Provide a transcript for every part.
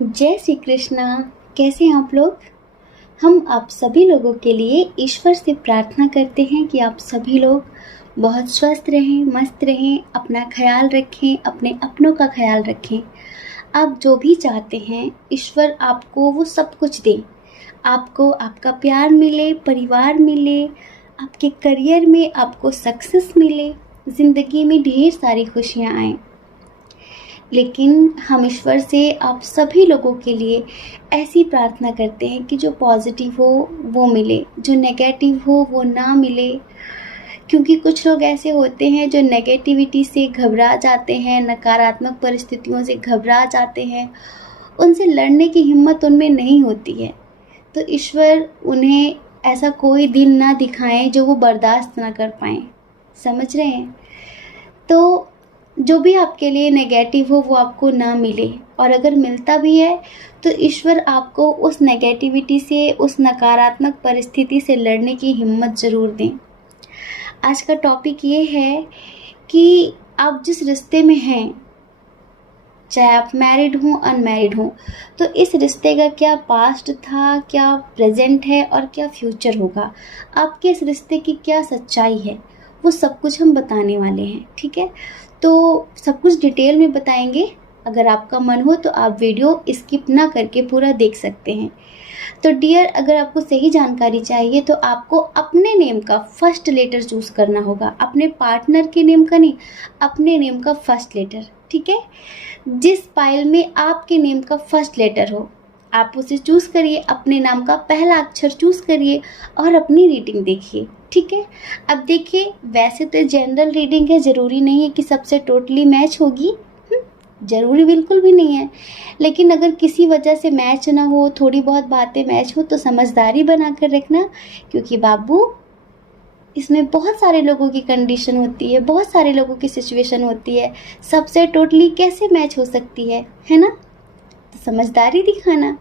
जय श्री कृष्णा। कैसे हैं आप लोग। हम आप सभी लोगों के लिए ईश्वर से प्रार्थना करते हैं कि आप सभी लोग बहुत स्वस्थ रहें, मस्त रहें, अपना ख्याल रखें, अपने अपनों का ख्याल रखें। आप जो भी चाहते हैं ईश्वर आपको वो सब कुछ दे। आपको आपका प्यार मिले, परिवार मिले, आपके करियर में आपको सक्सेस मिले, ज़िंदगी में ढेर सारी खुशियाँ आएँ। लेकिन हम ईश्वर से आप सभी लोगों के लिए ऐसी प्रार्थना करते हैं कि जो पॉजिटिव हो वो मिले, जो नेगेटिव हो वो ना मिले। क्योंकि कुछ लोग ऐसे होते हैं जो नेगेटिविटी से घबरा जाते हैं, नकारात्मक परिस्थितियों से घबरा जाते हैं, उनसे लड़ने की हिम्मत उनमें नहीं होती है। तो ईश्वर उन्हें ऐसा कोई दिन ना दिखाएं जो वो बर्दाश्त ना कर पाएँ। समझ रहे हैं। तो जो भी आपके लिए नेगेटिव हो वो आपको ना मिले, और अगर मिलता भी है तो ईश्वर आपको उस नेगेटिविटी से, उस नकारात्मक परिस्थिति से लड़ने की हिम्मत ज़रूर दें। आज का टॉपिक ये है कि आप जिस रिश्ते में हैं, चाहे आप मैरिड हों, अनमैरिड हों, तो इस रिश्ते का क्या पास्ट था, क्या प्रेजेंट है और क्या फ्यूचर होगा, आपके इस रिश्ते की क्या सच्चाई है, वो सब कुछ हम बताने वाले हैं। ठीक है, तो सब कुछ डिटेल में बताएंगे। अगर आपका मन हो तो आप वीडियो स्किप ना करके पूरा देख सकते हैं। तो डियर, अगर आपको सही जानकारी चाहिए तो आपको अपने नेम का फर्स्ट लेटर चूज़ करना होगा, अपने पार्टनर के नेम का नहीं, अपने नेम का फर्स्ट लेटर। ठीक है, जिस फाइल में आपके नेम का फर्स्ट लेटर हो आप उसे चूज़ करिए, अपने नाम का पहला अक्षर चूज़ करिए और अपनी रीडिंग देखिए। ठीक है, अब देखिए, वैसे तो जनरल रीडिंग है, ज़रूरी नहीं है कि सबसे टोटली मैच होगी, ज़रूरी बिल्कुल भी नहीं है। लेकिन अगर किसी वजह से मैच ना हो, थोड़ी बहुत बातें मैच हो, तो समझदारी बना कर रखना, क्योंकि बाबू इसमें बहुत सारे लोगों की कंडीशन होती है, बहुत सारे लोगों की सिचुएशन होती है, सबसे टोटली कैसे मैच हो सकती है ना। तो समझदारी दिखाना,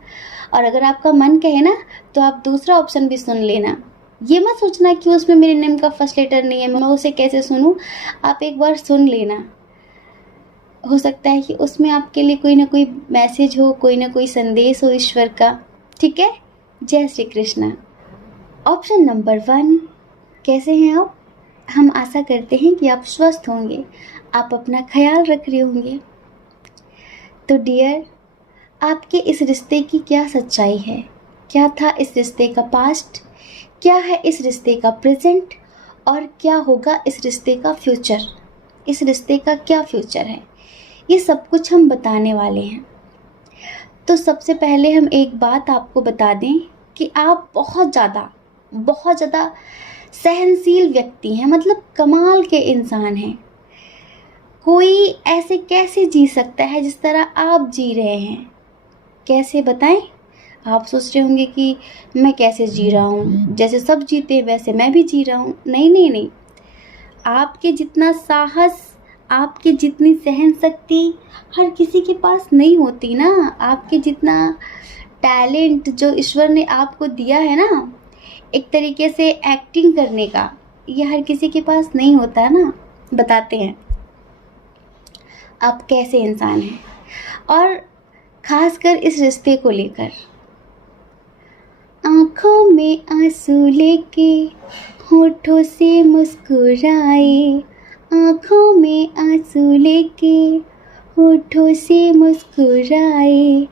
और अगर आपका मन कहे ना तो आप दूसरा ऑप्शन भी सुन लेना। ये मत सोचना कि उसमें मेरे नेम का फर्स्ट लेटर नहीं है, मैं उसे कैसे सुनूं। आप एक बार सुन लेना, हो सकता है कि उसमें आपके लिए कोई ना कोई मैसेज हो, कोई ना कोई संदेश हो ईश्वर का। ठीक है, जय श्री कृष्णा। ऑप्शन नंबर 1, कैसे हैं आप। हम आशा करते हैं कि आप स्वस्थ होंगे, आप अपना ख्याल रख रहे होंगे। तो डियर, आपके इस रिश्ते की क्या सच्चाई है, क्या था इस रिश्ते का पास्ट, क्या है इस रिश्ते का प्रेजेंट, और क्या होगा इस रिश्ते का फ्यूचर। इस रिश्ते का क्या फ्यूचर है, ये सब कुछ हम बताने वाले हैं। तो सबसे पहले हम एक बात आपको बता दें कि आप बहुत ज़्यादा सहनशील व्यक्ति हैं, मतलब कमाल के इंसान हैं। कोई ऐसे कैसे जी सकता है जिस तरह आप जी रहे हैं, कैसे बताएं। आप सोच रहे होंगे कि मैं कैसे जी रहा हूँ, जैसे सब जीते वैसे मैं भी जी रहा हूँ। नहीं नहीं नहीं, आपके जितना साहस, आपके जितनी सहन शक्ति हर किसी के पास नहीं होती ना। आपके जितना टैलेंट जो ईश्वर ने आपको दिया है ना, एक तरीके से एक्टिंग करने का, ये हर किसी के पास नहीं होता है ना। बताते हैं आप कैसे इंसान हैं, और खासकर इस रिश्ते को लेकर। आँखों में आंसू लेके होठों से मुस्कुराए, आँखों में आंसू लेके होठों से मुस्कुराए,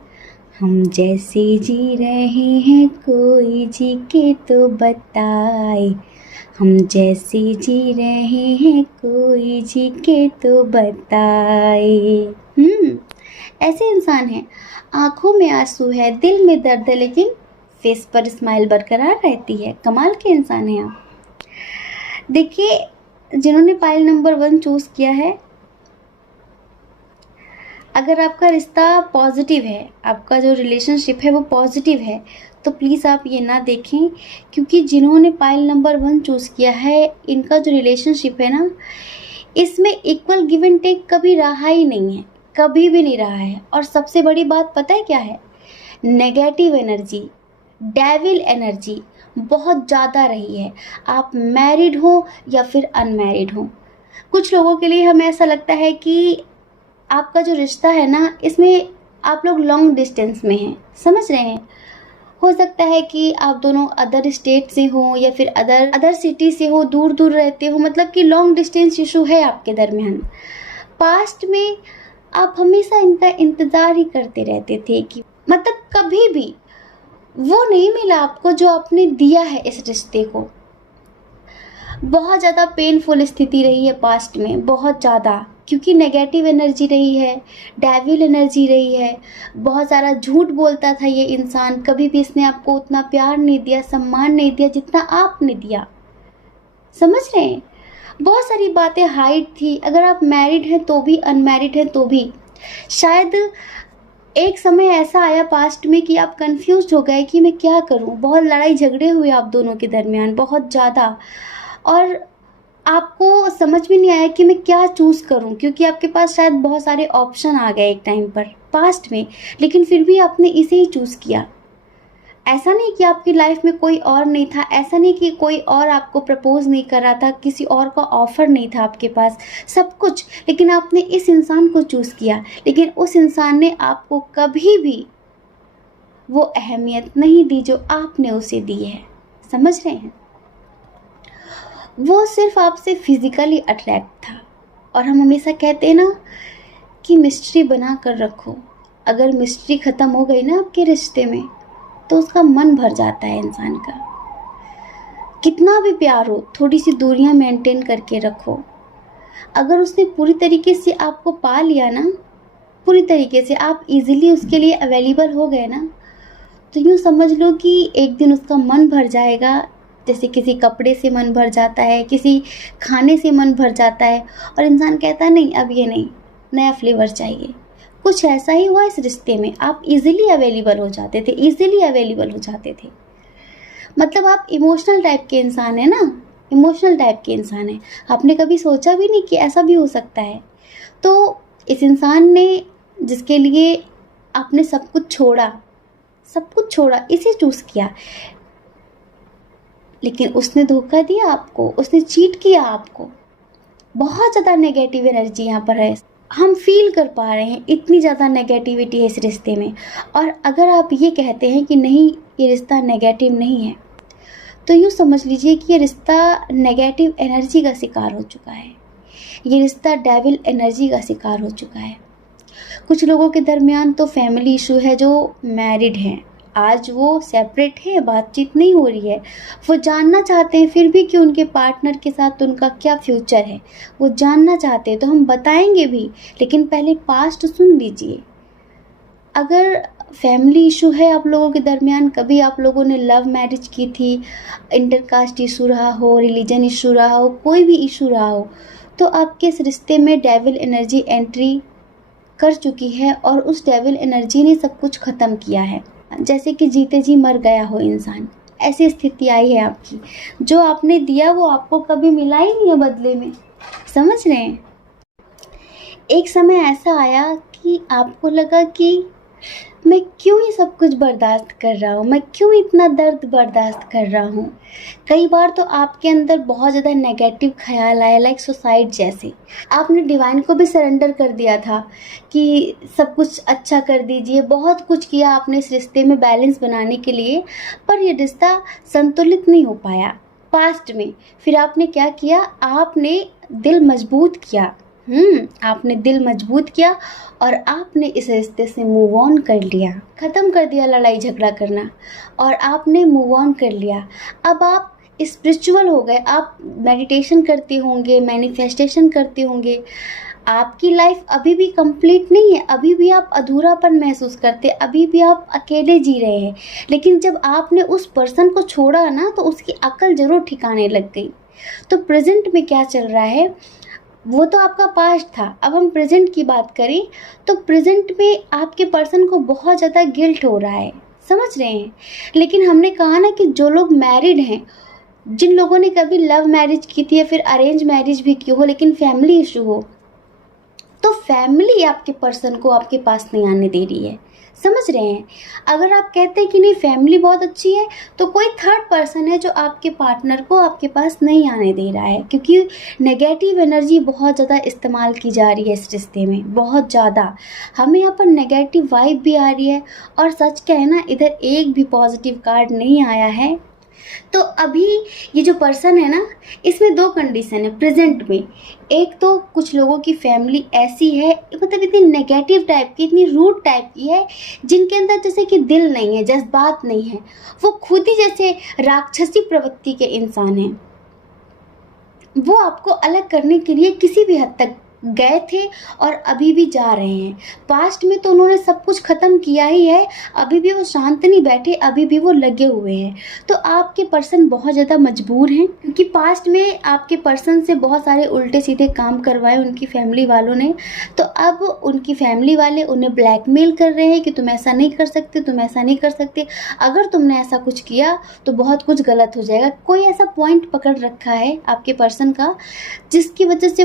हम जैसे जी रहे हैं कोई जी के तो बताए, हम जैसे जी रहे हैं कोई जी के तो बताए। ऐसे इंसान हैं, आँखों में आंसू है, दिल में दर्द है, लेकिन फेस पर स्माइल बरकरार रहती है। कमाल के इंसान हैं आप। देखिए, जिन्होंने पाइल नंबर 1 चूज़ किया है, अगर आपका रिश्ता पॉजिटिव है, आपका जो रिलेशनशिप है वो पॉजिटिव है, तो प्लीज़ आप ये ना देखें, क्योंकि जिन्होंने पाइल नंबर 1 चूज़ किया है, इनका जो रिलेशनशिप है ना, इसमें इक्वल गिव एंड टेक कभी रहा ही नहीं है, कभी भी नहीं रहा है। और सबसे बड़ी बात पता है क्या है, नेगेटिव एनर्जी, डेविल एनर्जी बहुत ज़्यादा रही है। आप मैरिड हो या फिर अनमैरिड हो, कुछ लोगों के लिए हमें ऐसा लगता है कि आपका जो रिश्ता है ना, इसमें आप लोग लॉन्ग डिस्टेंस में हैं, समझ रहे हैं। हो सकता है कि आप दोनों अदर स्टेट से हो या फिर अदर सिटी से हो, दूर दूर रहते हो, मतलब कि लॉन्ग डिस्टेंस इशू है आपके दरमियान। पास्ट में आप हमेशा इनका इंतज़ार ही करते रहते थे कि मतलब कभी भी वो नहीं मिला आपको जो आपने दिया है इस रिश्ते को। बहुत ज़्यादा पेनफुल स्थिति रही है पास्ट में, बहुत ज़्यादा, क्योंकि नेगेटिव एनर्जी रही है, डेविल एनर्जी रही है। बहुत सारा झूठ बोलता था ये इंसान, कभी भी इसने आपको उतना प्यार नहीं दिया, सम्मान नहीं दिया जितना आपने दिया, समझ रहे हैं। बहुत सारी बातें हाइड थी, अगर आप मैरिड हैं तो भी, अनमैरिड हैं तो भी। शायद एक समय ऐसा आया पास्ट में कि आप कंफ्यूज हो गए कि मैं क्या करूं। बहुत लड़ाई झगड़े हुए आप दोनों के दरमियान, बहुत ज़्यादा, और आपको समझ में नहीं आया कि मैं क्या चूज़ करूं, क्योंकि आपके पास शायद बहुत सारे ऑप्शन आ गए एक टाइम पर पास्ट में, लेकिन फिर भी आपने इसे ही चूज़ किया। ऐसा नहीं कि आपकी लाइफ में कोई और नहीं था, ऐसा नहीं कि कोई और आपको प्रपोज नहीं कर रहा था, किसी और का ऑफर नहीं था आपके पास, सब कुछ, लेकिन आपने इस इंसान को चूज़ किया। लेकिन उस इंसान ने आपको कभी भी वो अहमियत नहीं दी जो आपने उसे दी है, समझ रहे हैं। वो सिर्फ आपसे फिजिकली अट्रैक्ट था। और हम हमेशा कहते हैं ना कि मिस्ट्री बना कर रखो। अगर मिस्ट्री ख़त्म हो गई ना आपके रिश्ते में, तो उसका मन भर जाता है इंसान का। कितना भी प्यार हो, थोड़ी सी दूरियां मेंटेन करके रखो। अगर उसने पूरी तरीके से आपको पा लिया ना, पूरी तरीके से आप इजीली उसके लिए अवेलेबल हो गए ना, तो यूँ समझ लो कि एक दिन उसका मन भर जाएगा, जैसे किसी कपड़े से मन भर जाता है, किसी खाने से मन भर जाता है, और इंसान कहता है नहीं अब ये नहीं, नया फ्लेवर चाहिए। कुछ ऐसा ही हुआ इस रिश्ते में, आप इजीली अवेलेबल हो जाते थे, इजीली अवेलेबल हो जाते थे। मतलब आप इमोशनल टाइप के इंसान हैं ना, इमोशनल टाइप के इंसान हैं। आपने कभी सोचा भी नहीं कि ऐसा भी हो सकता है। तो इस इंसान ने, जिसके लिए आपने सब कुछ छोड़ा, सब कुछ छोड़ा, इसे चूज़ किया, लेकिन उसने धोखा दिया आपको, उसने चीट किया आपको। बहुत ज़्यादा नेगेटिव एनर्जी यहाँ पर है, हम फील कर पा रहे हैं, इतनी ज़्यादा नेगेटिविटी है इस रिश्ते में। और अगर आप ये कहते हैं कि नहीं ये रिश्ता नेगेटिव नहीं है, तो यूँ समझ लीजिए कि ये रिश्ता नेगेटिव एनर्जी का शिकार हो चुका है, ये रिश्ता डेविल एनर्जी का शिकार हो चुका है। कुछ लोगों के दरमियान तो फैमिली इशू है, जो मैरिड हैं, आज वो सेपरेट है, बातचीत नहीं हो रही है, वो जानना चाहते हैं फिर भी कि उनके पार्टनर के साथ उनका क्या फ्यूचर है, वो जानना चाहते हैं। तो हम बताएंगे भी, लेकिन पहले पास्ट सुन लीजिए। अगर फैमिली इशू है आप लोगों के दरमियान, कभी आप लोगों ने लव मैरिज की थी, इंटरकास्ट इशू रहा हो, रिलीजन इशू रहा हो, कोई भी इशू रहा हो, तो आपके इस रिश्ते में डेविल एनर्जी एंट्री कर चुकी है, और उस डेविल एनर्जी ने सब कुछ ख़त्म किया है। जैसे कि जीते जी मर गया हो इंसान, ऐसी स्थिति आई है आपकी। जो आपने दिया वो आपको कभी मिला ही नहीं है बदले में, समझ रहे हैं। एक समय ऐसा आया कि आपको लगा कि मैं क्यों ये सब कुछ बर्दाश्त कर रहा हूँ, मैं क्यों इतना दर्द बर्दाश्त कर रहा हूँ। कई बार तो आपके अंदर बहुत ज़्यादा नेगेटिव ख्याल आए, लाइक सुसाइड जैसे। आपने डिवाइन को भी सरेंडर कर दिया था कि सब कुछ अच्छा कर दीजिए, बहुत कुछ किया आपने इस रिश्ते में बैलेंस बनाने के लिए, पर ये रिश्ता संतुलित नहीं हो पाया पास्ट में। फिर आपने क्या किया, आपने दिल मजबूत किया, आपने दिल मजबूत किया और आपने इस रिश्ते से मूव ऑन कर लिया, ख़त्म कर दिया लड़ाई झगड़ा करना, और आपने मूव ऑन कर लिया। अब आप स्पिरिचुअल हो गए, आप मेडिटेशन करते होंगे, मैनिफेस्टेशन करते होंगे। आपकी लाइफ अभी भी कंप्लीट नहीं है, अभी भी आप अधूरापन महसूस करते, अभी भी आप अकेले जी रहे हैं। लेकिन जब आपने उस पर्सन को छोड़ा ना, तो उसकी अकल ज़रूर ठिकाने लग गई। तो प्रेजेंट में क्या चल रहा है, वो तो आपका पास्ट था, अब हम प्रेजेंट की बात करें तो प्रेजेंट में आपके पर्सन को बहुत ज़्यादा गिल्ट हो रहा है, समझ रहे हैं। लेकिन हमने कहा ना कि जो लोग मैरिड हैं, जिन लोगों ने कभी लव मैरिज की थी या फिर अरेंज मैरिज भी की हो, लेकिन फैमिली इशू हो, तो फैमिली आपके पर्सन को आपके पास नहीं आने दे रही है, समझ रहे हैं? अगर आप कहते हैं कि नहीं फैमिली बहुत अच्छी है, तो कोई थर्ड पर्सन है जो आपके पार्टनर को आपके पास नहीं आने दे रहा है, क्योंकि नेगेटिव एनर्जी बहुत ज़्यादा इस्तेमाल की जा रही है इस रिश्ते में, बहुत ज़्यादा। हमें यहाँ पर नेगेटिव वाइब भी आ रही है, और सच क्या है ना, इधर एक भी पॉजिटिव कार्ड नहीं आया है। तो अभी ये जो पर्सन है ना, इसमें दो कंडीशन है प्रेजेंट में। एक तो कुछ लोगों की फैमिली ऐसी है, मतलब इतनी नेगेटिव टाइप की, इतनी रूड टाइप की है, जिनके अंदर जैसे कि दिल नहीं है, जज्बात नहीं है, वो खुद ही जैसे राक्षसी प्रवृत्ति के इंसान हैं। वो आपको अलग करने के लिए किसी भी हद तक गए थे और अभी भी जा रहे हैं। पास्ट में तो उन्होंने सब कुछ ख़त्म किया ही है, अभी भी वो शांत नहीं बैठे, अभी भी वो लगे हुए हैं। तो आपके पर्सन बहुत ज़्यादा मजबूर हैं, क्योंकि पास्ट में आपके पर्सन से बहुत सारे उल्टे सीधे काम करवाए उनकी फैमिली वालों ने। तो अब उनकी फैमिली वाले उन्हें ब्लैकमेल कर रहे हैं कि तुम ऐसा नहीं कर सकते, तुम ऐसा नहीं कर सकते, अगर तुमने ऐसा कुछ किया तो बहुत कुछ गलत हो जाएगा। कोई ऐसा पॉइंट पकड़ रखा है आपके पर्सन का, जिसकी वजह से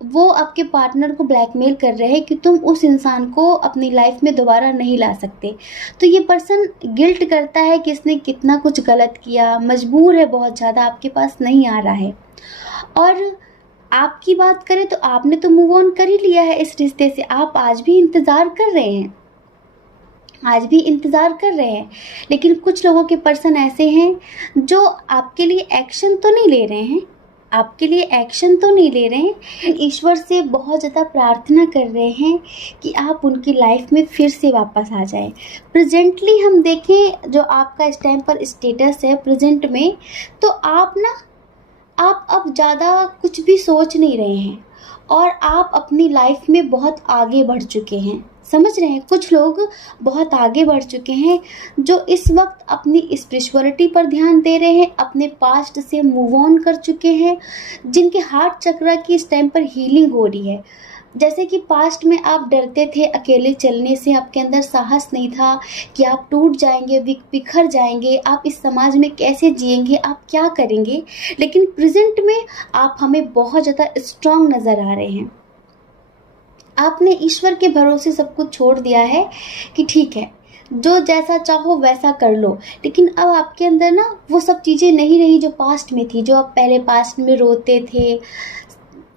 वो आपके पार्टनर को ब्लैकमेल कर रहे हैं कि तुम उस इंसान को अपनी लाइफ में दोबारा नहीं ला सकते। तो ये पर्सन गिल्ट करता है कि इसने कितना कुछ गलत किया, मजबूर है बहुत ज़्यादा, आपके पास नहीं आ रहा है। और आपकी बात करें तो आपने तो मूव ऑन कर ही लिया है इस रिश्ते से, आप आज भी इंतज़ार कर रहे हैं, आज भी इंतज़ार कर रहे हैं। लेकिन कुछ लोगों के पर्सन ऐसे हैं जो आपके लिए एक्शन तो नहीं ले रहे हैं, आपके लिए एक्शन तो नहीं ले रहे हैं, ईश्वर से बहुत ज़्यादा प्रार्थना कर रहे हैं कि आप उनकी लाइफ में फिर से वापस आ जाएं। प्रेजेंटली हम देखें जो आपका इस टाइम पर स्टेटस है प्रेजेंट में, तो आप अब ज़्यादा कुछ भी सोच नहीं रहे हैं, और आप अपनी लाइफ में बहुत आगे बढ़ चुके हैं। समझ रहे हैं? कुछ लोग बहुत आगे बढ़ चुके हैं जो इस वक्त अपनी स्पिरिचुअलिटी पर ध्यान दे रहे हैं, अपने पास्ट से मूव ऑन कर चुके हैं, जिनके हार्ट चक्र की इस टाइम पर हीलिंग हो रही है। जैसे कि पास्ट में आप डरते थे अकेले चलने से, आपके अंदर साहस नहीं था कि आप टूट जाएंगे, बिखर जाएंगे, आप इस समाज में कैसे जिएंगे, आप क्या करेंगे। लेकिन प्रेजेंट में आप हमें बहुत ज़्यादा स्ट्रांग नज़र आ रहे हैं। आपने ईश्वर के भरोसे सब कुछ छोड़ दिया है कि ठीक है, जो जैसा चाहो वैसा कर लो। लेकिन अब आपके अंदर ना वो सब चीज़ें नहीं रही जो पास्ट में थी, जो आप पहले पास्ट में रोते थे,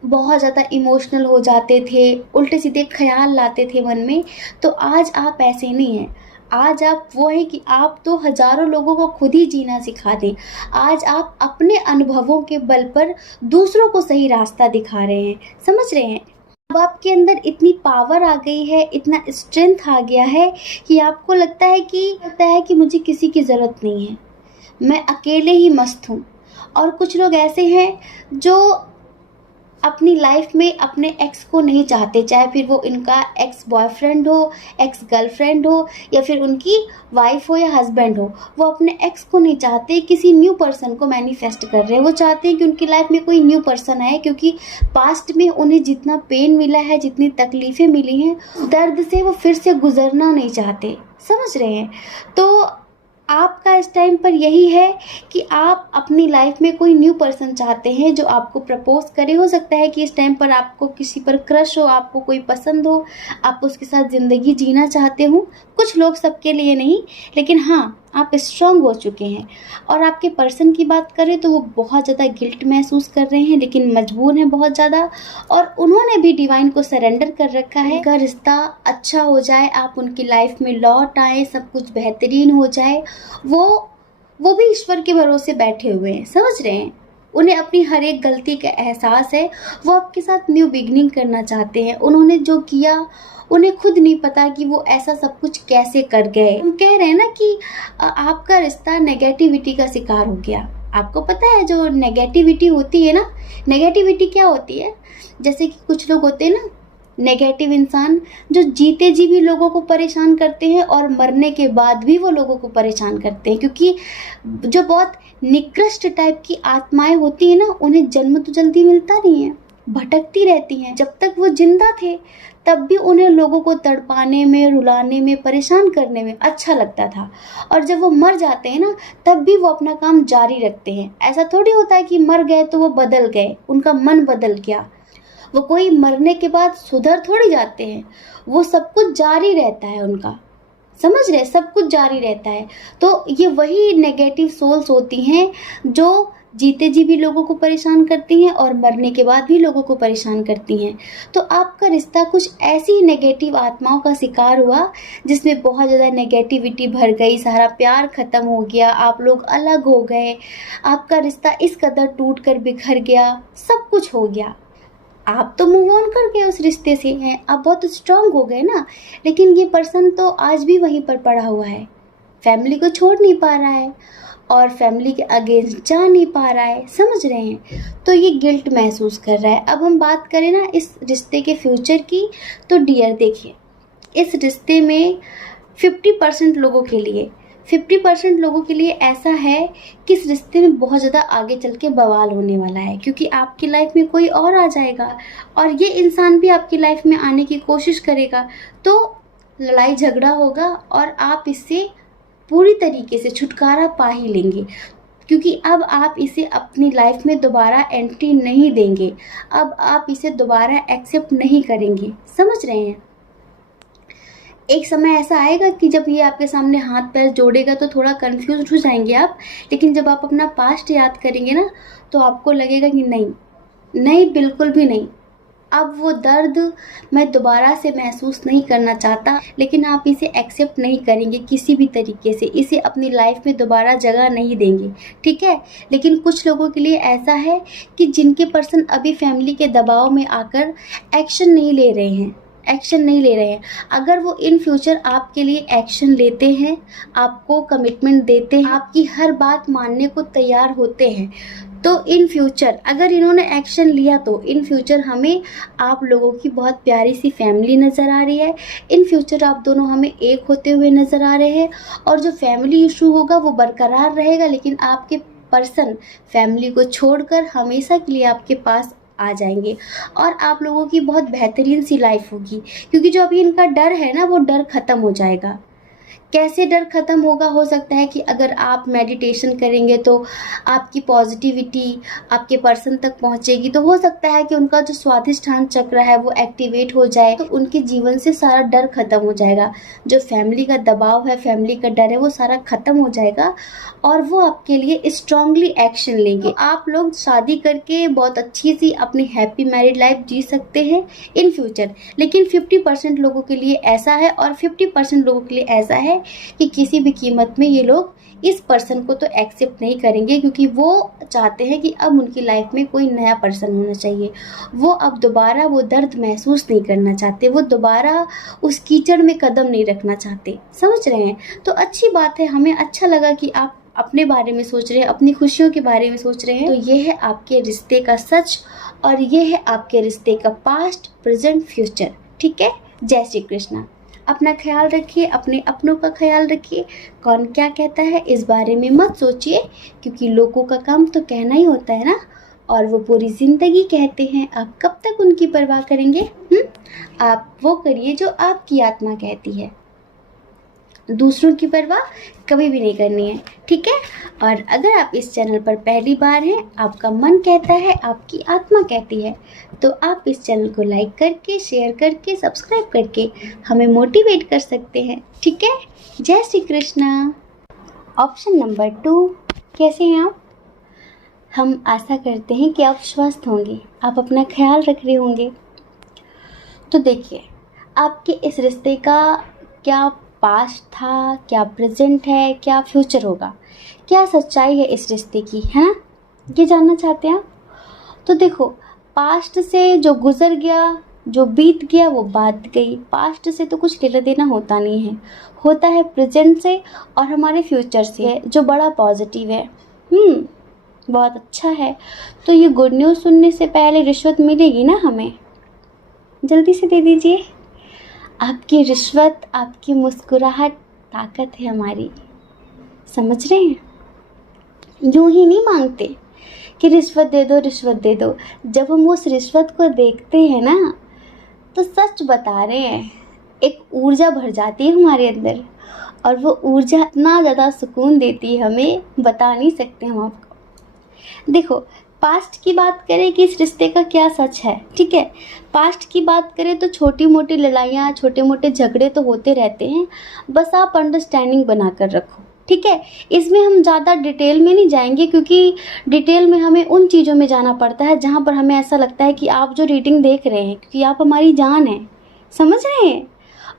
बहुत ज़्यादा इमोशनल हो जाते थे, उल्टे सीधे ख्याल लाते थे मन में। तो आज आप ऐसे नहीं हैं, आज आप वो हैं कि आप तो हज़ारों लोगों को खुद ही जीना सिखा दें। आज आप अपने अनुभवों के बल पर दूसरों को सही रास्ता दिखा रहे हैं। समझ रहे हैं? अब आपके अंदर इतनी पावर आ गई है, इतना स्ट्रेंथ आ गया है कि आपको लगता है कि मुझे किसी की ज़रूरत नहीं है, मैं अकेले ही मस्त हूँ। और कुछ लोग ऐसे हैं जो अपनी लाइफ में अपने एक्स को नहीं चाहते, चाहे फिर वो इनका एक्स बॉयफ्रेंड हो, एक्स गर्लफ्रेंड हो, या फिर उनकी वाइफ हो या हस्बैंड हो, वो अपने एक्स को नहीं चाहते, किसी न्यू पर्सन को मैनिफेस्ट कर रहे हैं। वो चाहते हैं कि उनकी लाइफ में कोई न्यू पर्सन आए, क्योंकि पास्ट में उन्हें जितना पेन मिला है, जितनी तकलीफ़ें मिली हैं, दर्द से वो फिर से गुजरना नहीं चाहते। समझ रहे हैं? तो आपका इस टाइम पर यही है कि आप अपनी लाइफ में कोई न्यू पर्सन चाहते हैं जो आपको प्रपोज करे। हो सकता है कि इस टाइम पर आपको किसी पर क्रश हो, आपको कोई पसंद हो, आप उसके साथ ज़िंदगी जीना चाहते हो। कुछ लोग, सबके लिए नहीं, लेकिन हाँ, आप स्ट्रांग हो चुके हैं। और आपके पर्सन की बात करें तो वो बहुत ज़्यादा गिल्ट महसूस कर रहे हैं, लेकिन मजबूर हैं बहुत ज़्यादा, और उन्होंने भी डिवाइन को सरेंडर कर रखा है। उनका रिश्ता अच्छा हो जाए, आप उनकी लाइफ में लौट आए, सब कुछ बेहतरीन हो जाए। वो भी ईश्वर के भरोसे बैठे हुए हैं। समझ रहे हैं? उन्हें अपनी हर एक गलती का एहसास है, वो आपके साथ न्यू बिगनिंग करना चाहते हैं। उन्होंने जो किया, उन्हें खुद नहीं पता कि वो ऐसा सब कुछ कैसे कर गए। हम कह रहे हैं ना कि आपका रिश्ता नेगेटिविटी का शिकार हो गया। आपको पता है जो नेगेटिविटी होती है ना, नेगेटिविटी क्या होती है? जैसे कि कुछ लोग होते हैं ना नेगेटिव इंसान, जो जीते जी भी लोगों को परेशान करते हैं और मरने के बाद भी वो लोगों को परेशान करते हैं, क्योंकि जो बहुत निकृष्ट टाइप की आत्माएं होती हैं ना, उन्हें जन्म तो जल्दी मिलता नहीं है, भटकती रहती हैं। जब तक वो जिंदा थे तब भी उन्हें लोगों को तड़पाने में, रुलाने में, परेशान करने में अच्छा लगता था, और जब वो मर जाते हैं ना, तब भी वो अपना काम जारी रखते हैं। ऐसा थोड़ी होता है कि मर गए तो वो बदल गए, उनका मन बदल गया। वो कोई मरने के बाद सुधर थोड़ी जाते हैं, वो सब कुछ जारी रहता है उनका। समझ रहे, सब कुछ जारी रहता है। तो ये वही नेगेटिव सोल्स होती हैं जो जीते जी भी लोगों को परेशान करती हैं और मरने के बाद भी लोगों को परेशान करती हैं। तो आपका रिश्ता कुछ ऐसी नेगेटिव आत्माओं का शिकार हुआ जिसमें बहुत ज़्यादा नेगेटिविटी भर गई, सारा प्यार ख़त्म हो गया, आप लोग अलग हो गए, आपका रिश्ता इस कदर टूट कर बिखर गया, सब कुछ हो गया। आप तो मूव ऑन कर गए उस रिश्ते से हैं, आप बहुत स्ट्रांग हो गए ना, लेकिन ये पर्सन तो आज भी वहीं पर पड़ा हुआ है, फैमिली को छोड़ नहीं पा रहा है और फैमिली के अगेंस्ट जा नहीं पा रहा है, समझ रहे हैं? तो ये गिल्ट महसूस कर रहा है। अब हम बात करें ना इस रिश्ते के फ्यूचर की, तो डियर देखिए, इस रिश्ते में 50% लोगों के लिए ऐसा है कि इस रिश्ते में बहुत ज़्यादा आगे चल के बवाल होने वाला है, क्योंकि आपकी लाइफ में कोई और आ जाएगा और ये इंसान भी आपकी लाइफ में आने की कोशिश करेगा। तो लड़ाई झगड़ा होगा और आप इससे पूरी तरीके से छुटकारा पा ही लेंगे, क्योंकि अब आप इसे अपनी लाइफ में दोबारा एंट्री नहीं देंगे, अब आप इसे दोबारा एक्सेप्ट नहीं करेंगे, समझ रहे हैं? एक समय ऐसा आएगा कि जब ये आपके सामने हाथ पैर जोड़ेगा तो थोड़ा कंफ्यूज हो जाएंगे आप, लेकिन जब आप अपना पास्ट याद करेंगे ना तो आपको लगेगा कि नहीं नहीं, बिल्कुल भी नहीं, अब वो दर्द मैं दोबारा से महसूस नहीं करना चाहता, लेकिन आप इसे एक्सेप्ट नहीं करेंगे किसी भी तरीके से, इसे अपनी लाइफ में दोबारा जगह नहीं देंगे, ठीक है? लेकिन कुछ लोगों के लिए ऐसा है कि जिनके पर्सन अभी फैमिली के दबाव में आकर एक्शन नहीं ले रहे हैं, अगर वो इन फ्यूचर आपके लिए एक्शन लेते हैं, आपको कमिटमेंट देते हैं, आपकी हर बात मानने को तैयार होते हैं, तो इन फ्यूचर अगर इन्होंने एक्शन लिया तो इन फ्यूचर हमें आप लोगों की बहुत प्यारी सी फैमिली नज़र आ रही है, इन फ्यूचर आप दोनों हमें एक होते हुए नज़र आ रहे हैं, और जो फैमिली इशू होगा वो बरकरार रहेगा, लेकिन आपके पर्सन फैमिली को छोड़कर हमेशा के लिए आपके पास आ जाएंगे और आप लोगों की बहुत बेहतरीन सी लाइफ होगी, क्योंकि जो अभी इनका डर है ना वो डर ख़त्म हो जाएगा। कैसे डर ख़त्म होगा? हो सकता है कि अगर आप मेडिटेशन करेंगे तो आपकी पॉजिटिविटी आपके पर्सन तक पहुंचेगी, तो हो सकता है कि उनका जो स्वाधिष्ठान चक्र है वो एक्टिवेट हो जाए, तो उनके जीवन से सारा डर ख़त्म हो जाएगा, जो फैमिली का दबाव है, फैमिली का डर है, वो सारा ख़त्म हो जाएगा और वो आपके लिए स्ट्रांगली एक्शन लेंगे। आप लोग शादी करके बहुत अच्छी सी अपनी हैप्पी मैरिड लाइफ जी सकते हैं इन फ्यूचर, लेकिन 50% लोगों के लिए ऐसा है और 50% लोगों के लिए ऐसा है कि किसी भी कीमत में ये लोग इस पर्सन को तो एक्सेप्ट नहीं करेंगे, क्योंकि वो चाहते हैं कि अब उनकी लाइफ में कोई नया पर्सन होना चाहिए, वो अब दोबारा वो दर्द महसूस नहीं करना चाहते, वो दोबारा उस कीचड़ में कदम नहीं रखना चाहते, समझ रहे हैं? तो अच्छी बात है, हमें अच्छा लगा कि आप अपने बारे में सोच रहे हैं, अपनी खुशियों के बारे में सोच रहे हैं। तो ये है आपके रिश्ते का सच और ये है आपके रिश्ते का पास्ट, प्रेजेंट, फ्यूचर, ठीक है? जय श्री कृष्णा। अपना ख्याल रखिए, अपने अपनों का ख्याल रखिए। कौन क्या कहता है इस बारे में मत सोचिए, क्योंकि लोगों का काम तो कहना ही होता है ना, और वो पूरी ज़िंदगी कहते हैं, आप कब तक उनकी परवाह करेंगे? आप वो करिए जो आपकी आत्मा कहती है, दूसरों की परवाह कभी भी नहीं करनी है, ठीक है? और अगर आप इस चैनल पर पहली बार हैं, आपका मन कहता है, आपकी आत्मा कहती है, तो आप इस चैनल को लाइक करके, शेयर करके, सब्सक्राइब करके हमें मोटिवेट कर सकते हैं, ठीक है? जय श्री कृष्णा। ऑप्शन नंबर 2, कैसे हैं आप? हम आशा करते हैं कि आप स्वस्थ होंगे, आप अपना ख्याल रख रहे होंगे। तो देखिए, आपके इस रिश्ते का क्या पास्ट था, क्या प्रेजेंट है, क्या फ्यूचर होगा, क्या सच्चाई है इस रिश्ते की, है ना? ये जानना चाहते हैं आप? तो देखो, पास्ट से जो गुजर गया, जो बीत गया वो बात गई, पास्ट से तो कुछ लेना देना होता नहीं है, होता है प्रेजेंट से और हमारे फ्यूचर से, जो बड़ा पॉजिटिव है। बहुत अच्छा है। तो ये गुड न्यूज़ सुनने से पहले रिश्वत मिलेगी ना हमें, जल्दी से दे दीजिए। आपकी रिश्वत, आपकी मुस्कुराहट ताकत है हमारी, समझ रहे हैं? यूं ही नहीं मांगते कि रिश्वत दे दो, रिश्वत दे दो। जब हम उस रिश्वत को देखते हैं ना, तो सच बता रहे हैं, एक ऊर्जा भर जाती है हमारे अंदर, और वो ऊर्जा इतना ज़्यादा सुकून देती है हमें, बता नहीं सकते हम आपको। देखो, पास्ट की बात करें कि इस रिश्ते का क्या सच है, ठीक है। पास्ट की बात करें तो छोटी मोटी लड़ाइयाँ, छोटे मोटे झगड़े तो होते रहते हैं, बस आप अंडरस्टैंडिंग बना कर रखो, ठीक है। इसमें हम ज़्यादा डिटेल में नहीं जाएंगे, क्योंकि डिटेल में हमें उन चीज़ों में जाना पड़ता है जहाँ पर हमें ऐसा लगता है कि आप जो रीडिंग देख रहे हैं, क्योंकि आप हमारी जान हैं, समझ रहे हैं,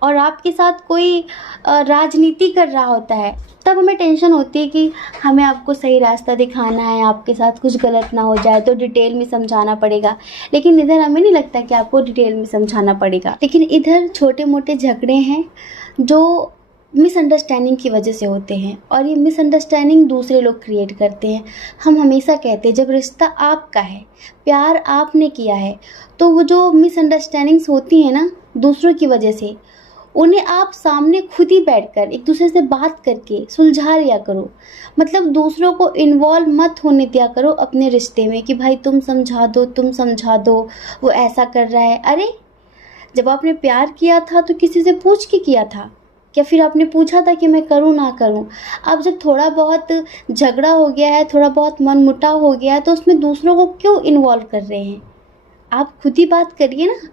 और आपके साथ कोई राजनीति कर रहा होता है, तब हमें टेंशन होती है कि हमें आपको सही रास्ता दिखाना है, आपके साथ कुछ गलत ना हो जाए, तो डिटेल में समझाना पड़ेगा। लेकिन इधर हमें नहीं लगता कि आपको डिटेल में समझाना पड़ेगा। लेकिन इधर छोटे मोटे झगड़े हैं जो मिसअंडरस्टैंडिंग की वजह से होते हैं, और ये मिसअंडरस्टैंडिंग दूसरे लोग क्रिएट करते हैं। हम हमेशा कहते हैं जब रिश्ता आपका है, प्यार आपने किया है, तो वो जो मिसअंडरस्टैंडिंग्स होती हैं ना दूसरों की वजह से, उन्हें आप सामने खुद ही बैठकर एक दूसरे से बात करके सुलझा लिया करो। मतलब दूसरों को इन्वॉल्व मत होने दिया करो अपने रिश्ते में कि भाई तुम समझा दो, तुम समझा दो, वो ऐसा कर रहा है। अरे जब आपने प्यार किया था तो किसी से पूछ के किया था क्या? फिर आपने पूछा था कि मैं करूँ ना करूँ? अब जब थोड़ा बहुत झगड़ा हो गया है, थोड़ा बहुत मनमुटाव हो गया है, तो उसमें दूसरों को क्यों इन्वॉल्व कर रहे हैं? आप खुद ही बात करिए ना।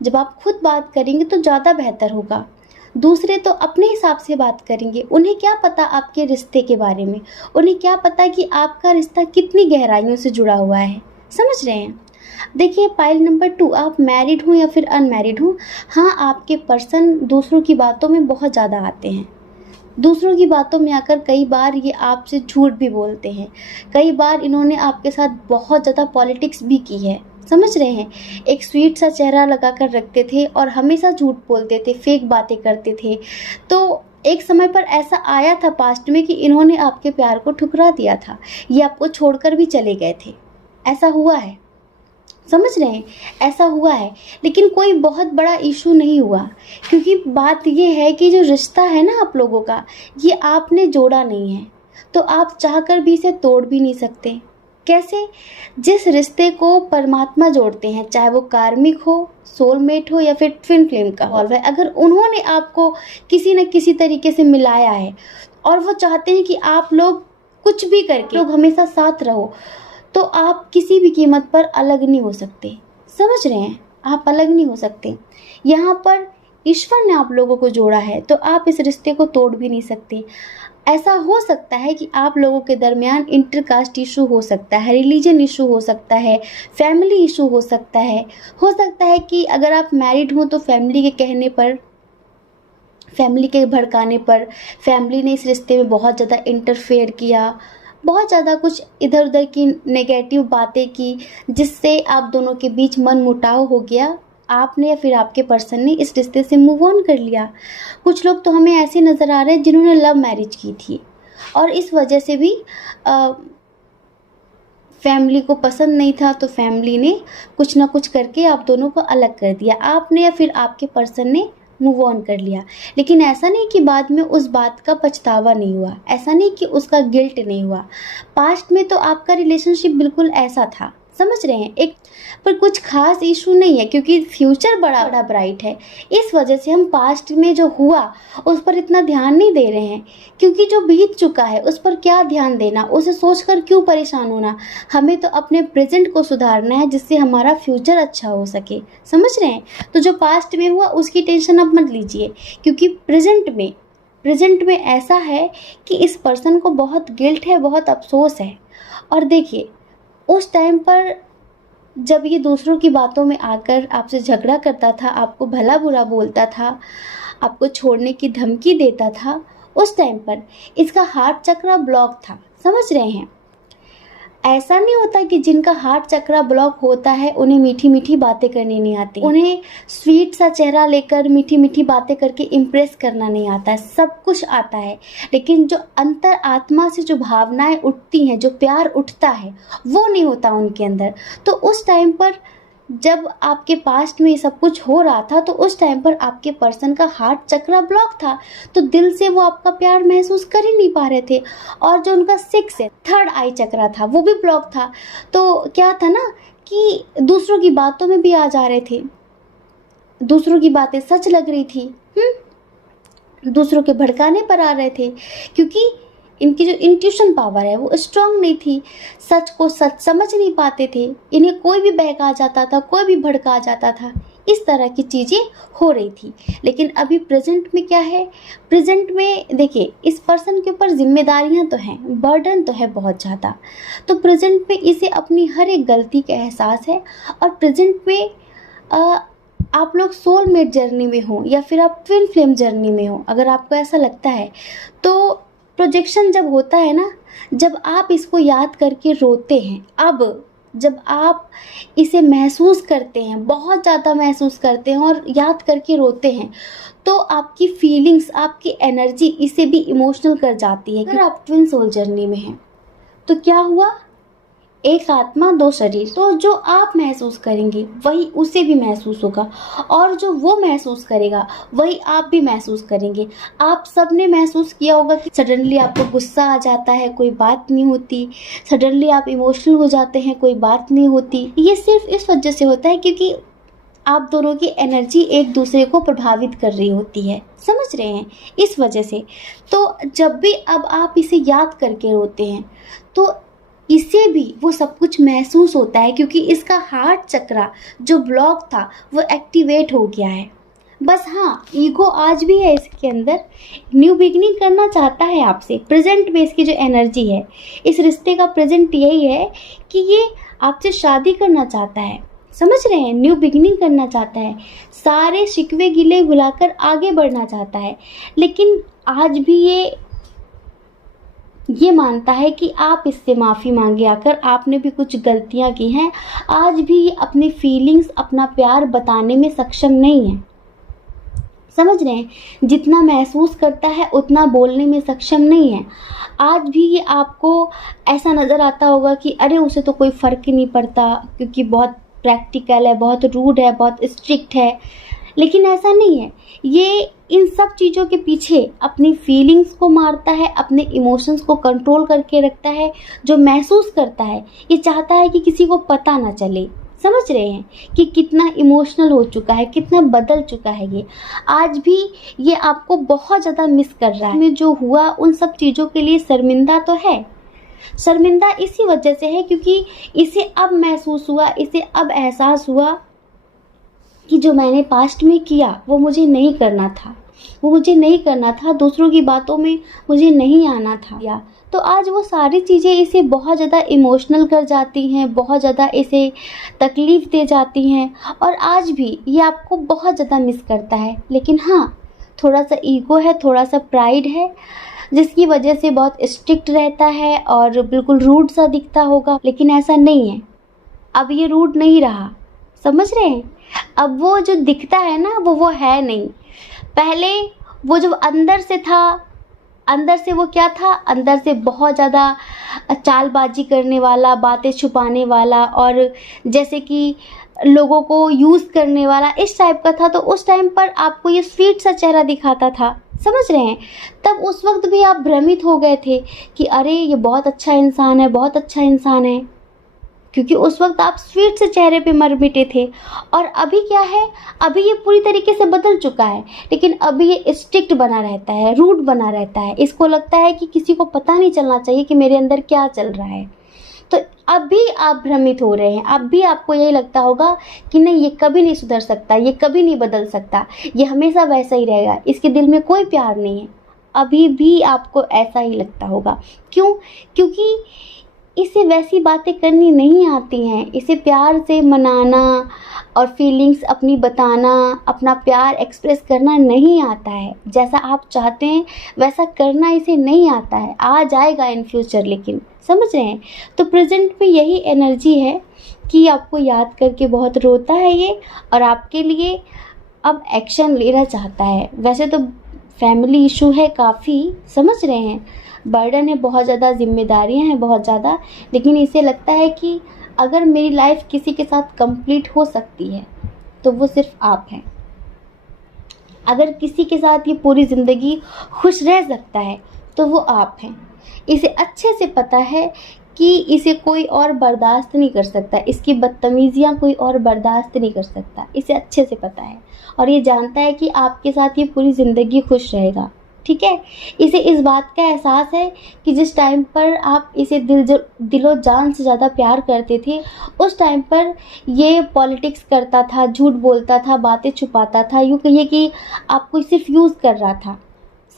जब आप खुद बात करेंगे तो ज़्यादा बेहतर होगा। दूसरे तो अपने हिसाब से बात करेंगे, उन्हें क्या पता आपके रिश्ते के बारे में, उन्हें क्या पता कि आपका रिश्ता कितनी गहराइयों से जुड़ा हुआ है। समझ रहे हैं? देखिए पाइल नंबर 2, आप मैरिड हो या फिर अनमैरिड हो, हाँ आपके पर्सन दूसरों की बातों में बहुत ज़्यादा आते हैं। दूसरों की बातों में आकर कई बार ये आपसे झूठ भी बोलते हैं, कई बार इन्होंने आपके साथ बहुत ज़्यादा पॉलिटिक्स भी की है। समझ रहे हैं? एक स्वीट सा चेहरा लगा कर रखते थे और हमेशा झूठ बोलते थे, फेक बातें करते थे। तो एक समय पर ऐसा आया था पास्ट में कि इन्होंने आपके प्यार को ठुकरा दिया था, ये आपको छोड़कर भी चले गए थे। ऐसा हुआ है, समझ रहे हैं? ऐसा हुआ है, लेकिन कोई बहुत बड़ा इशू नहीं हुआ, क्योंकि बात ये है कि जो रिश्ता है ना आप लोगों का, ये आपने जोड़ा नहीं है, तो आप चाहकर भी इसे तोड़ भी नहीं सकते। कैसे? जिस रिश्ते को परमात्मा जोड़ते हैं, चाहे वो कार्मिक हो, सोलमेट हो या फिर ट्विन फ्लेम का हो, अगर उन्होंने आपको किसी न किसी तरीके से मिलाया है और वो चाहते हैं कि आप लोग कुछ भी करके लोग हमेशा साथ रहो, तो आप किसी भी कीमत पर अलग नहीं हो सकते। समझ रहे हैं? आप अलग नहीं हो सकते। यहाँ पर ईश्वर ने आप लोगों को जोड़ा है, तो आप इस रिश्ते को तोड़ भी नहीं सकते। ऐसा हो सकता है कि आप लोगों के दरमियान इंटरकास्ट इशू हो सकता है, रिलीजन इशू हो सकता है, फैमिली इशू हो सकता है। हो सकता है कि अगर आप मैरिड हो तो फैमिली के कहने पर, फैमिली के भड़काने पर, फैमिली ने इस रिश्ते में बहुत ज़्यादा इंटरफेयर किया, बहुत ज़्यादा कुछ इधर उधर की नेगेटिव बातें की, जिससे आप दोनों के बीच मन मुटाव हो गया। आपने या फिर आपके पर्सन ने इस रिश्ते से मूव ऑन कर लिया। कुछ लोग तो हमें ऐसे नज़र आ रहे हैं जिन्होंने लव मैरिज की थी और इस वजह से भी फैमिली को पसंद नहीं था, तो फैमिली ने कुछ ना कुछ करके आप दोनों को अलग कर दिया। आपने या फिर आपके पर्सन ने मूव ऑन कर लिया, लेकिन ऐसा नहीं कि बाद में उस बात का पछतावा नहीं हुआ, ऐसा नहीं कि उसका गिल्ट नहीं हुआ। पास्ट में तो आपका रिलेशनशिप बिल्कुल ऐसा था। समझ रहे हैं? एक पर कुछ खास इशू नहीं है, क्योंकि फ्यूचर बड़ा बड़ा ब्राइट है। इस वजह से हम पास्ट में जो हुआ उस पर इतना ध्यान नहीं दे रहे हैं, क्योंकि जो बीत चुका है उस पर क्या ध्यान देना, उसे सोचकर क्यों परेशान होना। हमें तो अपने प्रेजेंट को सुधारना है, जिससे हमारा फ्यूचर अच्छा हो सके। समझ रहे हैं? तो जो पास्ट में हुआ उसकी टेंशन अब मत लीजिए, क्योंकि प्रेजेंट में ऐसा है कि इस पर्सन को बहुत गिल्ट है, बहुत अफसोस है। और देखिए उस टाइम पर जब ये दूसरों की बातों में आकर आपसे झगड़ा करता था, आपको भला बुरा बोलता था, आपको छोड़ने की धमकी देता था, उस टाइम पर इसका हार्ट चक्र ब्लॉक था। समझ रहे हैं? ऐसा नहीं होता कि जिनका हार्ट चक्र ब्लॉक होता है उन्हें मीठी मीठी बातें करनी नहीं आती, उन्हें स्वीट सा चेहरा लेकर मीठी मीठी बातें करके इम्प्रेस करना नहीं आता है। सब कुछ आता है, लेकिन जो अंतर आत्मा से जो भावनाएं उठती हैं, जो प्यार उठता है, वो नहीं होता उनके अंदर। तो उस टाइम पर जब आपके पास्ट में ये सब कुछ हो रहा था, तो उस टाइम पर आपके पर्सन का हार्ट चक्र ब्लॉक था, तो दिल से वो आपका प्यार महसूस कर ही नहीं पा रहे थे। और जो उनका 6 है, 3rd आई चक्र था, वो भी ब्लॉक था। तो क्या था ना कि दूसरों की बातों में भी आ जा रहे थे, दूसरों की बातें सच लग रही थी, दूसरों के भड़काने पर आ रहे थे, क्योंकि इनकी जो इंट्यूशन पावर है वो स्ट्रांग नहीं थी, सच को सच समझ नहीं पाते थे, इन्हें कोई भी बहका जाता था, कोई भी भड़का जाता था, इस तरह की चीज़ें हो रही थी। लेकिन अभी प्रेजेंट में क्या है, प्रेजेंट में देखिए इस पर्सन के ऊपर जिम्मेदारियां तो हैं, बर्डन तो है बहुत ज़्यादा। तो प्रेजेंट में इसे अपनी हर एक गलती का एहसास है। और प्रेजेंट में आप लोग सोलमेट जर्नी में हो या फिर आप ट्विन फ्लेम जर्नी में हो, अगर आपको ऐसा लगता है तो प्रोजेक्शन जब होता है ना, जब आप इसको याद करके रोते हैं, अब जब आप इसे महसूस करते हैं, बहुत ज़्यादा महसूस करते हैं और याद करके रोते हैं, तो आपकी फीलिंग्स, आपकी एनर्जी इसे भी इमोशनल कर जाती है। अगर आप ट्विन सोल जर्नी में हैं तो क्या हुआ, एक आत्मा दो शरीर। तो जो आप महसूस करेंगे वही उसे भी महसूस होगा, और जो वो महसूस करेगा वही आप भी महसूस करेंगे। आप सबने महसूस किया होगा कि सडनली आपको गुस्सा आ जाता है, कोई बात नहीं होती, सडनली आप इमोशनल हो जाते हैं, कोई बात नहीं होती। ये सिर्फ इस वजह से होता है क्योंकि आप दोनों की एनर्जी एक दूसरे को प्रभावित कर रही होती है, समझ रहे हैं, इस वजह से। तो जब भी अब आप इसे याद करके रोते हैं तो इसे भी वो सब कुछ महसूस होता है, क्योंकि इसका हार्ट चक्रा जो ब्लॉक था वो एक्टिवेट हो गया है। बस हाँ, ईगो आज भी है इसके अंदर, न्यू बिगनिंग करना चाहता है आपसे। प्रेजेंट में इसकी जो एनर्जी है, इस रिश्ते का प्रेजेंट यही है कि ये आपसे शादी करना चाहता है, समझ रहे हैं, न्यू बिगनिंग करना चाहता है, सारे शिकवे गिले भुलाकर आगे बढ़ना चाहता है। लेकिन आज भी ये मानता है कि आप इससे माफ़ी मांगे आकर, आपने भी कुछ गलतियां की हैं। आज भी ये अपनी फीलिंग्स, अपना प्यार बताने में सक्षम नहीं है, समझ रहे हैं, जितना महसूस करता है उतना बोलने में सक्षम नहीं है। आज भी ये आपको ऐसा नज़र आता होगा कि अरे उसे तो कोई फ़र्क ही नहीं पड़ता, क्योंकि बहुत प्रैक्टिकल है, बहुत रूड है, बहुत स्ट्रिक्ट है। लेकिन ऐसा नहीं है, ये इन सब चीज़ों के पीछे अपनी फीलिंग्स को मारता है, अपने इमोशंस को कंट्रोल करके रखता है। जो महसूस करता है ये चाहता है कि किसी को पता ना चले, समझ रहे हैं, कि कितना इमोशनल हो चुका है, कितना बदल चुका है ये। आज भी ये आपको बहुत ज़्यादा मिस कर रहा है। में जो हुआ उन सब चीज़ों के लिए शर्मिंदा तो है, शर्मिंदा इसी वजह से है क्योंकि इसे अब महसूस हुआ, इसे अब एहसास हुआ कि जो मैंने पास्ट में किया वो मुझे नहीं करना था, वो मुझे नहीं करना था, दूसरों की बातों में मुझे नहीं आना था। या तो आज वो सारी चीज़ें इसे बहुत ज़्यादा इमोशनल कर जाती हैं, बहुत ज़्यादा इसे तकलीफ़ दे जाती हैं, और आज भी ये आपको बहुत ज़्यादा मिस करता है। लेकिन हाँ, थोड़ा सा ईगो है, थोड़ा सा प्राइड है, जिसकी वजह से बहुत स्ट्रिक्ट रहता है और बिल्कुल रूड सा दिखता होगा। लेकिन ऐसा नहीं है, अब ये रूड नहीं रहा, समझ रहे हैं। अब वो जो दिखता है ना वो है नहीं। पहले वो जो अंदर से था, अंदर से वो क्या था, अंदर से बहुत ज़्यादा चालबाजी करने वाला, बातें छुपाने वाला, और जैसे कि लोगों को यूज़ करने वाला, इस टाइप का था। तो उस टाइम पर आपको ये स्वीट सा चेहरा दिखाता था, समझ रहे हैं। तब उस वक्त भी आप भ्रमित हो गए थे कि अरे ये बहुत अच्छा इंसान है, बहुत अच्छा इंसान है, क्योंकि उस वक्त आप स्वीट से चेहरे पे मर मिटे थे। और अभी क्या है, अभी ये पूरी तरीके से बदल चुका है, लेकिन अभी ये स्ट्रिक्ट बना रहता है, रूड बना रहता है। इसको लगता है कि किसी को पता नहीं चलना चाहिए कि मेरे अंदर क्या चल रहा है। तो अब भी आप भ्रमित हो रहे हैं, अब भी आपको यही लगता होगा कि नहीं, ये कभी नहीं सुधर सकता, ये कभी नहीं बदल सकता, ये हमेशा वैसा ही रहेगा, इसके दिल में कोई प्यार नहीं है। अभी भी आपको ऐसा ही लगता होगा। क्यों? क्योंकि इसे वैसी बातें करनी नहीं आती हैं, इसे प्यार से मनाना और फीलिंग्स अपनी बताना, अपना प्यार एक्सप्रेस करना नहीं आता है। जैसा आप चाहते हैं वैसा करना इसे नहीं आता है। आ जाएगा इन फ्यूचर, लेकिन समझ रहे हैं। तो प्रेजेंट में यही एनर्जी है कि आपको याद करके बहुत रोता है ये, और आपके लिए अब एक्शन लेना चाहता है। वैसे तो फैमिली इशू है काफ़ी, समझ रहे हैं, बर्डन है, बहुत ज़्यादा जिम्मेदारियां हैं, बहुत ज़्यादा। लेकिन इसे लगता है कि अगर मेरी लाइफ किसी के साथ कंप्लीट हो सकती है तो वो सिर्फ आप हैं। अगर किसी के साथ ये पूरी ज़िंदगी खुश रह सकता है तो वो आप हैं। इसे अच्छे से पता है कि इसे कोई और बर्दाश्त नहीं कर सकता, इसकी बदतमीज़ियाँ कोई और बर्दाश्त नहीं कर सकता, इसे अच्छे से पता है। और ये जानता है कि आपके साथ ये पूरी ज़िंदगी खुश रहेगा। ठीक है। इसे इस बात का एहसास है कि जिस टाइम पर आप इसे दिलो जान से ज़्यादा प्यार करते थे, उस टाइम पर ये पॉलिटिक्स करता था, झूठ बोलता था, बातें छुपाता था, यूँ कहिए कि आपको सिर्फ यूज़ कर रहा था,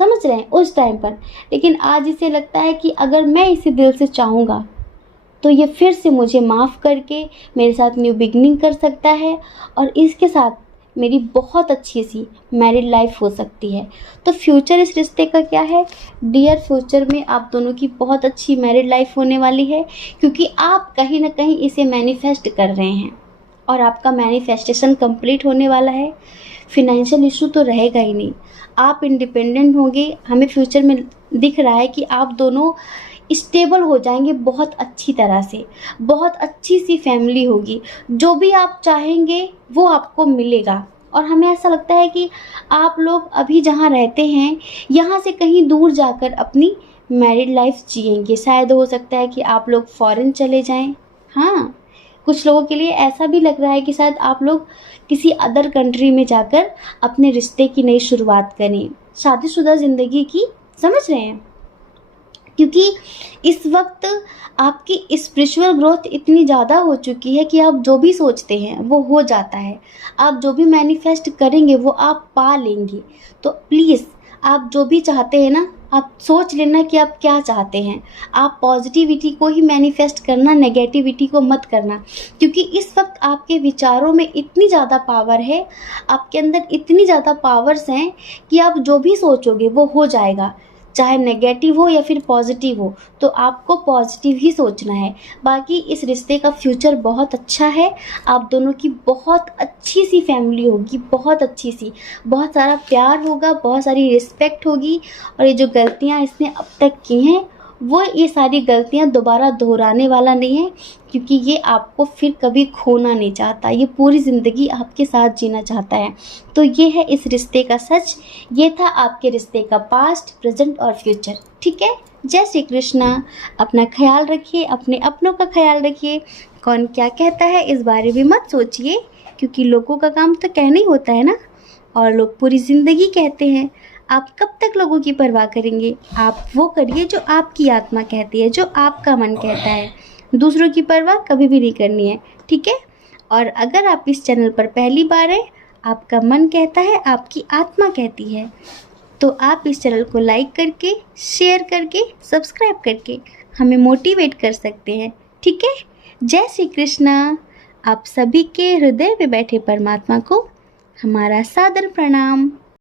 समझ रहे हैं, उस टाइम पर। लेकिन आज इसे लगता है कि अगर मैं इसे दिल से चाहूँगा तो ये फिर से मुझे माफ़ करके मेरे साथ न्यू बिगनिंग कर सकता है, और इसके साथ मेरी बहुत अच्छी सी मैरिड लाइफ हो सकती है। तो फ्यूचर इस रिश्ते का क्या है डियर, फ्यूचर में आप दोनों की बहुत अच्छी मैरिड लाइफ होने वाली है, क्योंकि आप कहीं ना कहीं इसे मैनिफेस्ट कर रहे हैं और आपका मैनिफेस्टेशन कंप्लीट होने वाला है। फिनेंशियल इशू तो रहेगा ही नहीं, आप इंडिपेंडेंट होंगे। हमें फ्यूचर में दिख रहा है कि आप दोनों स्टेबल हो जाएंगे बहुत अच्छी तरह से, बहुत अच्छी सी फैमिली होगी, जो भी आप चाहेंगे वो आपको मिलेगा। और हमें ऐसा लगता है कि आप लोग अभी जहाँ रहते हैं यहाँ से कहीं दूर जाकर अपनी मैरिड लाइफ जिएंगे। शायद हो सकता है कि आप लोग फॉरेन चले जाएं। हाँ, कुछ लोगों के लिए ऐसा भी लग रहा है कि शायद आप लोग किसी अदर कंट्री में जाकर अपने रिश्ते की नई शुरुआत करें, शादीशुदा ज़िंदगी की, समझ रहे हैं। क्योंकि इस वक्त आपकी स्पिरिचुअल ग्रोथ इतनी ज़्यादा हो चुकी है कि आप जो भी सोचते हैं वो हो जाता है, आप जो भी मैनिफेस्ट करेंगे वो आप पा लेंगे। तो प्लीज़ आप जो भी चाहते हैं ना, आप सोच लेना कि आप क्या चाहते हैं। आप पॉजिटिविटी को ही मैनिफेस्ट करना, नेगेटिविटी को मत करना, क्योंकि इस वक्त आपके विचारों में इतनी ज़्यादा पावर है, आपके अंदर इतनी ज़्यादा पावर्स हैं कि आप जो भी सोचोगे वो हो जाएगा, चाहे नेगेटिव हो या फिर पॉजिटिव हो। तो आपको पॉजिटिव ही सोचना है। बाकी इस रिश्ते का फ्यूचर बहुत अच्छा है, आप दोनों की बहुत अच्छी सी फैमिली होगी, बहुत अच्छी सी, बहुत सारा प्यार होगा, बहुत सारी रिस्पेक्ट होगी। और ये जो गलतियाँ इसने अब तक की हैं वो ये सारी गलतियाँ दोबारा दोहराने वाला नहीं है, क्योंकि ये आपको फिर कभी खोना नहीं चाहता, ये पूरी ज़िंदगी आपके साथ जीना चाहता है। तो ये है इस रिश्ते का सच, ये था आपके रिश्ते का पास्ट, प्रेजेंट और फ्यूचर। ठीक है, जय श्री कृष्णा। अपना ख्याल रखिए, अपने अपनों का ख्याल रखिए। कौन क्या कहता है इस बारे में मत सोचिए, क्योंकि लोगों का काम तो कहना ही होता है ना, और लोग पूरी ज़िंदगी कहते हैं। आप कब तक लोगों की परवाह करेंगे? आप वो करिए जो आपकी आत्मा कहती है, जो आपका मन कहता है। दूसरों की परवाह कभी भी नहीं करनी है, ठीक है। और अगर आप इस चैनल पर पहली बार हैं, आपका मन कहता है, आपकी आत्मा कहती है, तो आप इस चैनल को लाइक करके, शेयर करके, सब्सक्राइब करके हमें मोटिवेट कर सकते हैं, ठीक है। जय श्री कृष्णा। आप सभी के हृदय में बैठे परमात्मा को हमारा सादर प्रणाम।